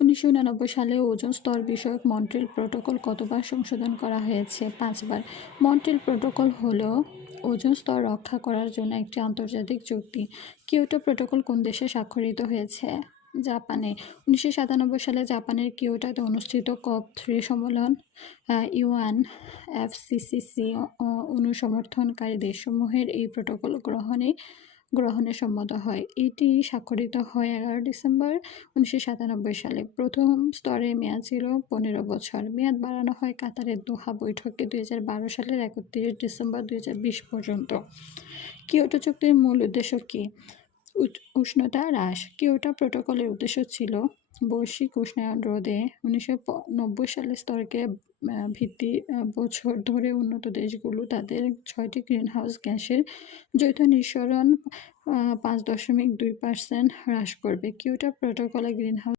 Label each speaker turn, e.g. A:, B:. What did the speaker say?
A: উনিশশো সালে ওজোন স্তর বিষয়ক মন্ট্রিল প্রোটোকল কতবার সংশোধন করা হয়েছে পাঁচবার মন্ট্রিল প্রোটোকল হলো ওজোন স্তর রক্ষা করার জন্য একটি আন্তর্জাতিক চুক্তি কিয়োটো প্রোটোকল কোন দেশে স্বাক্ষরিত হয়েছে জাপানে উনিশশো সাতানব্বই সালে জাপানের কিয়োটোতে অনুষ্ঠিত কপ থ্রি সম্মেলন ইউএন এফসিসিসি অনুসমর্থনকারী দেশসমূহের এই প্রোটোকল গ্রহণে গ্রহণে সম্মত হয়। এটি স্বাক্ষরিত হয় এগারো ডিসেম্বর উনিশশো সাতানব্বই সালে। প্রথম স্তরে মেয়াদ ছিল পনেরো বছর। মেয়াদ বাড়ানো হয় কাতারের দোহা বৈঠকে দুই হাজার বারো সালের একত্রিশ ডিসেম্বর দুই হাজার বিশ পর্যন্ত। কিয়োটো চুক্তির মূল উদ্দেশ্য কী? উষ্ণতা হ্রাস। কিয়োটো প্রোটোকলের উদ্দেশ্য ছিল বৈশ্বিক উষ্ণায়ন রোধে উনিশশো নব্বই সালের স্তরকে ভিত্তি বছর ধরে উন্নত দেশগুলো তাদের ছয়টি গ্রিন হাউস গ্যাসের যৌথ নিঃসরণ পাঁচ দশমিক দুই পার্সেন্ট হ্রাস করবে। কিউটা প্রোটোকলে গ্রিনহাউস